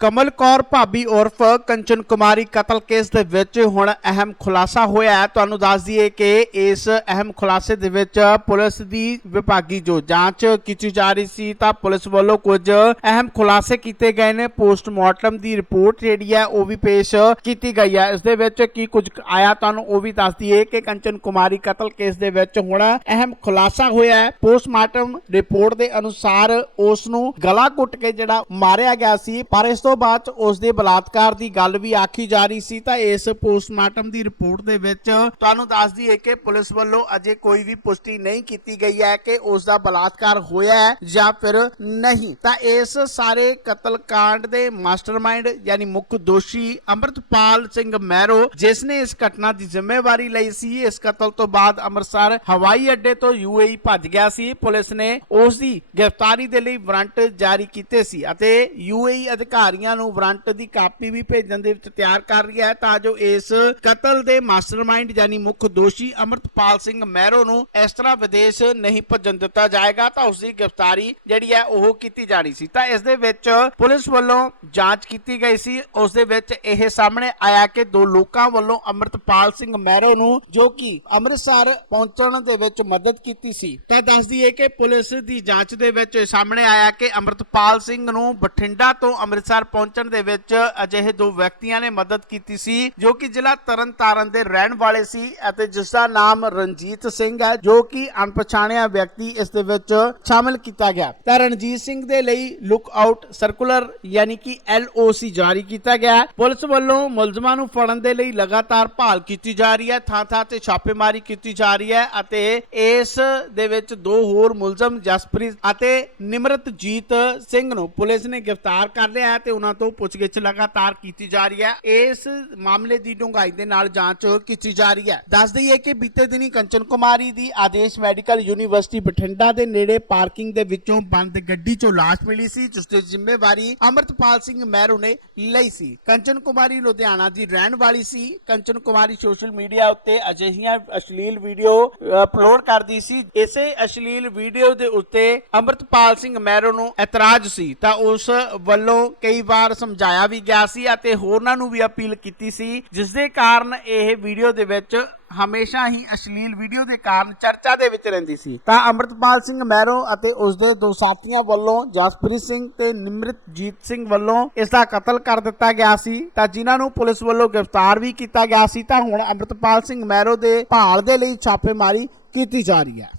ਕਮਲ ਕੌਰ, ਭਾਬੀ ਉਰਫ ਕੰਚਨ ਕੁਮਾਰੀ ਕਤਲ ਕੇਸ ਦੇ ਵਿੱਚ ਹੁਣ ਅਹਿਮ ਖੁਲਾਸਾ ਹੋਇਆ ਹੈ। ਤੁਹਾਨੂੰ ਦੱਸ ਦਈਏ ਕਿ ਇਸ ਅਹਿਮ ਖੁਲਾਸੇ ਦੇ ਵਿੱਚ ਪੁਲਿਸ ਦੀ ਵਿਭਾਗੀ ਜੋ ਜਾਂਚ ਕੀਤੀ ਜਾ ਰਹੀ ਸੀ, ਤਾਂ ਪੁਲਿਸ ਵੱਲੋਂ ਕੁਝ ਅਹਿਮ ਖੁਲਾਸੇ ਕੀਤੇ ਗਏ ਨੇ। ਪੋਸਟਮਾਰਟਮ ਦੀ ਰਿਪੋਰਟ ਜਿਹੜੀ ਹੈ, ਉਹ ਵੀ ਪੇਸ਼ ਕੀਤੀ ਗਈ ਹੈ। ਇਸ ਦੇ ਵਿੱਚ ਕੀ ਕੁਝ ਆਇਆ, ਤੁਹਾਨੂੰ ਉਹ ਵੀ ਦੱਸ ਦਈਏ ਕਿ ਕੰਚਨ ਕੁਮਾਰੀ ਕਤਲ ਕੇਸ ਦੇ ਵਿੱਚ ਹੁਣ ਅਹਿਮ ਖੁਲਾਸਾ ਹੋਇਆ ਹੈ। ਪੋਸਟਮਾਰਟਮ ਰਿਪੋਰਟ ਦੇ ਅਨੁਸਾਰ ਉਸ ਨੂੰ ਗਲਾ ਘੁੱਟ ਕੇ ਜਿਹੜਾ ਮਾਰਿਆ ਗਿਆ ਸੀ, ਪਰ ਇਸ ਤੋਂ ਬਾਅਦ 'ਚ ਉਸ ਦੇ ਬਲਾਤਕਾਰ ਦੀ ਗੱਲ ਵੀ ਆਖੀ ਜਾ ਰਹੀ ਸੀ, ਤਾਂ ਇਸ ਪੋਸਟਮਾਰਟਮ ਦੀ ਰਿਪੋਰਟ ਦੇ ਵਿੱਚ ਤੁਹਾਨੂੰ ਦੱਸ ਦਈਏ ਕਿ ਪੁਲਿਸ ਵੱਲੋਂ ਅਜੇ ਕੋਈ ਵੀ ਪੁਸ਼ਟੀ ਨਹੀਂ ਕੀਤੀ ਗਈ ਹੈ ਕਿ ਉਸ ਦਾ ਬਲਾਤਕਾਰ ਹੋਇਆ ਹੈ ਜਾਂ ਫਿਰ ਨਹੀਂ। ਤਾਂ ਇਸ ਸਾਰੇ ਕਤਲकांड ਦੇ ਮਾਸਟਰਮਾਈਂਡ ਯਾਨੀ ਮੁੱਖ ਦੋਸ਼ੀ ਅੰਮ੍ਰਿਤਪਾਲ ਸਿੰਘ ਮਹਿਰੋ ਜਿਸ ਨੇ ਇਸ ਘਟਨਾ ਦੀ ਜ਼ਿੰਮੇਵਾਰੀ ਲਈ ਸੀ, ਇਸ ਕਤਲ ਤੋਂ ਬਾਅਦ ਅੰਮ੍ਰਿਤਸਰ ਹਵਾਈ ਅੱਡੇ ਤੋਂ ਯੂਏਈ ਭੱਜ ਗਿਆ ਸੀ। ਪੁਲਿਸ ਨੇ ਉਸ ਦੀ ਗ੍ਰਿਫਤਾਰੀ ਦੇ ਲਈ ਵਾਰੰਟ ਜਾਰੀ ਕੀਤੇ ਸੀ ਅਤੇ ਯੂਏਈ ਅਧਿਕਾਰੀਆਂ ਨੂੰ ਵਾਰੰਟ ਦੀ ਕਾਪੀ ਵੀ ਭੇਜਣ ਦੇ ਵਿੱਚ ਤਿਆਰ ਕਰ ਰਹੀ ਹੈ, ਤਾਂ ਜੋ ਇਸ ਕਤਲ ਦੇ ਮਾਸਟਰਮਾਈਂਡ ਯਾਨੀ ਮੁੱਖ ਦੋਸ਼ੀ ਅੰਮ੍ਰਿਤਪਾਲ ਸਿੰਘ ਮਹਿਰੋ ਨੂੰ ਇਸ ਤਰ੍ਹਾਂ ਵਿਦੇਸ਼ ਨਹੀਂ ਭੱਜਣ ਦਿੱਤਾ ਜਾਏਗਾ, ਤਾਂ ਉਸ ਦੀ ਗ੍ਰਿਫਤਾਰੀ ਜਿਹੜੀ ਹੈ ਉਹ ਕੀਤੀ ਜਾਣੀ ਸੀ। ਤਾਂ ਇਸ ਦੇ ਵਿੱਚ ਪੁਲਿਸ ਵੱਲੋਂ ਜਾਂਚ ਕੀਤੀ ਗਈ ਸੀ। ਉਸ ਦੇ ਵਿੱਚ ਇਹ ਸਾਹਮਣੇ ਆਇਆ ਕਿ ਦੋ ਲੋਕਾਂ ਵੱਲੋਂ ਅੰਮ੍ਰਿਤਪਾਲ ਸਿੰਘ ਮਹਿਰੋ ਨੂੰ ਜੋ ਕਿ ਅੰਮ੍ਰਿਤਸਰ ਪਹੁੰਚਣ ਦੇ ਵਿੱਚ ਮਦਦ ਕੀਤੀ ਸੀ, ਤਾਂ ਦੱਸਦੀ ਹੈ ਕਿ ਪੁਲਿਸ ਦੀ ਜਾਂਚ ਦੇ ਵਿੱਚ ਸਾਹਮਣੇ ਆਇਆ ਕਿ ਅੰਮ੍ਰਿਤਪਾਲ ਸਿੰਘ ਨੂੰ ਬਠਿੰਡਾ ਤੋਂ ਅੰਮ੍ਰਿਤਸਰ ਪਹੁੰਚਣ ਦੇ ਵਿੱਚ ਅਜਿਹੇ ਦੋ ਵਿਅਕਤੀਆਂ ਨੇ ਮਦਦ ਕੀਤੀ ਸੀ, ਜੋ ਕਿ ਜ਼ਿਲ੍ਹਾ ਤਰਨਤਾਰਨ ਦੇ ਰਹਿਣ ਵਾਲੇ ਸੀ ਅਤੇ ਜਿਸ ਦਾ ਨਾਮ ਰਣਜੀਤ ਸਿੰਘ ਹੈ, ਜੋ ਕਿ ਅਣਪਛਾਣਿਆ ਵਿਅਕਤੀ ਇਸ ਦੇ ਵਿੱਚ ਸ਼ਾਮਿਲ ਕੀਤਾ ਗਿਆ। ਤਾਂ ਰਣਜੀਤ ਸਿੰਘ ਦੇ ਲਈ ਲੁੱਕ ਆਊਟ ਸਰਕੂਲਰ ਯਾਨੀ ਕਿ LOC ਜਾਰੀ ਕੀਤਾ ਗਿਆ ਪੁਲਿਸ ਵੱਲੋਂ ਮੁਲਜ਼ਮਾਂ ਨੂੰ ਫੜਨ ਦੇ ਲਈ ਲਗਾਤਾਰ ਭਾਲ ਕੀਤੀ ਜਾ ਰਹੀ ਹੈ ਥਾਂ ਥਾਂ ਤੇ ਛਾਪੇਮਾਰੀ ਕੀਤੀ ਜਾ ਰਹੀ ਹੈ ਅਤੇ ਇਸ ਦੇ ਵਿੱਚ ਦੋ ਹੋਰ ਮੁਲਜ਼ਮ ਜਸਪ੍ਰੀਤ ਅਤੇ ਨਿਮਰਤਜੀਤ ਸਿੰਘ ਨੂੰ ਪੁਲਿਸ ਨੇ ਗ੍ਰਿਫਤਾਰ ਕਰ ਲਿਆ ਹੈ ਤੇ ਉਹਨਾਂ ਤੋਂ ਪੁੱਛਗਿੱਛ ਲਗਾਤਾਰ ਕੀਤੀ ਜਾ ਰਹੀ ਹੈ। ਇਸ ਮਾਮਲੇ ਦੀ ਡੂੰਘਾਈ ਦੇ ਨਾਲ ਜਾਂਚ ਕੀਤੀ ਜਾ ਰਹੀ ਹੈ। ਦੱਸ ਦਈਏ ਕਿ ਬੀਤੇ ਦਿਨੀ ਕੰਚਨ ਕੁਮਾਰੀ ਦੀ ਆਦੇਸ਼ ਮੈਡੀਕਲ ਯੂਨੀਵਰਸਿਟੀ ਬਠਿੰਡਾ ਦੇ ਨੇੜੇ ਪਾਰਕਿੰਗ ਦੇ ਵਿੱਚੋਂ ਬੰਦ ਗੱਡੀ 'ਚੋਂ ਲਾਸ਼ ਮਿਲੀ ਸੀ, ਜਿਸ ਦੀ ਜ਼ਿੰਮੇਵਾਰੀ ਅਮਰਤਪਾਲ ਸਿੰਘ ਮਹਿਰੂ ਨੇ ਲਈ ਸੀ। ਕੰਚਨ ਕੁਮਾਰੀ ਲੁਧਿਆਣਾ ਦੀ ਰਹਿਣ ਵਾਲੀ ਸੀ। ਕੰਚਨ ਕੁਮਾਰੀ ਸੋਸ਼ਲ ਮੀਡੀਆ ਉੱਤੇ ਅਜਿਹੀਆਂ ਅਸ਼ਲੀਲ ਵੀਡੀਓ ਅਪਲੋਡ ਕਰਦੀ ਸੀ। ਇਸੇ ਅਸ਼ਲੀਲ ਵੀਡੀਓ ਦੇ ਉੱਤੇ ਅਮਰਤਪਾਲ ਸਿੰਘ ਮਹਿਰੂ ਨੂੰ ਇਤਰਾਜ਼ ਸੀ। ਤਾਂ ਉਸ ਵੱਲੋਂ ਕਈ ਵਾਰ ਸਮਝਾਇਆ ਵੀ ਗਿਆ ਸੀ ਅਤੇ ਹੋਰਨਾਂ ਨੂੰ ਵੀ ਅਪੀਲ ਕੀਤੀ ਸੀ, ਜਿਸ ਦੇ ਕਾਰਨ ਇਹ ਵੀਡੀਓ ਦੇ ਵਿੱਚ ਹਮੇਸ਼ਾ ਹੀ ਅਸ਼ਲੀਲ ਵੀਡੀਓ ਦੇ ਕਾਰਨ ਚਰਚਾ ਦੇ ਵਿੱਚ ਰਹਿੰਦੀ ਸੀ। ਤਾਂ ਅਮਰਤਪਾਲ ਸਿੰਘ ਮੈਰੋ ਅਤੇ ਉਸ ਦੇ ਦੋ ਸਾਥੀਆਂ ਵੱਲੋਂ ਜਸਪ੍ਰੀਤ ਸਿੰਘ ਤੇ ਨਿਮਰਤਜੀਤ ਸਿੰਘ ਵੱਲੋਂ ਇਸ ਦਾ ਕਤਲ ਕਰ ਦਿੱਤਾ ਗਿਆ ਸੀ। ਤਾਂ ਜਿਨ੍ਹਾਂ ਨੂੰ ਪੁਲਿਸ ਵੱਲੋਂ ਗ੍ਰਿਫਤਾਰ ਵੀ ਕੀਤਾ ਗਿਆ ਸੀ, ਤਾਂ ਹੁਣ ਅਮਰਤਪਾਲ ਸਿੰਘ ਮਹਿਰੋ ਦੇ ਭਾਲ ਦੇ ਲਈ ਛਾਪੇਮਾਰੀ ਕੀਤੀ ਜਾ ਰਹੀ ਹੈ।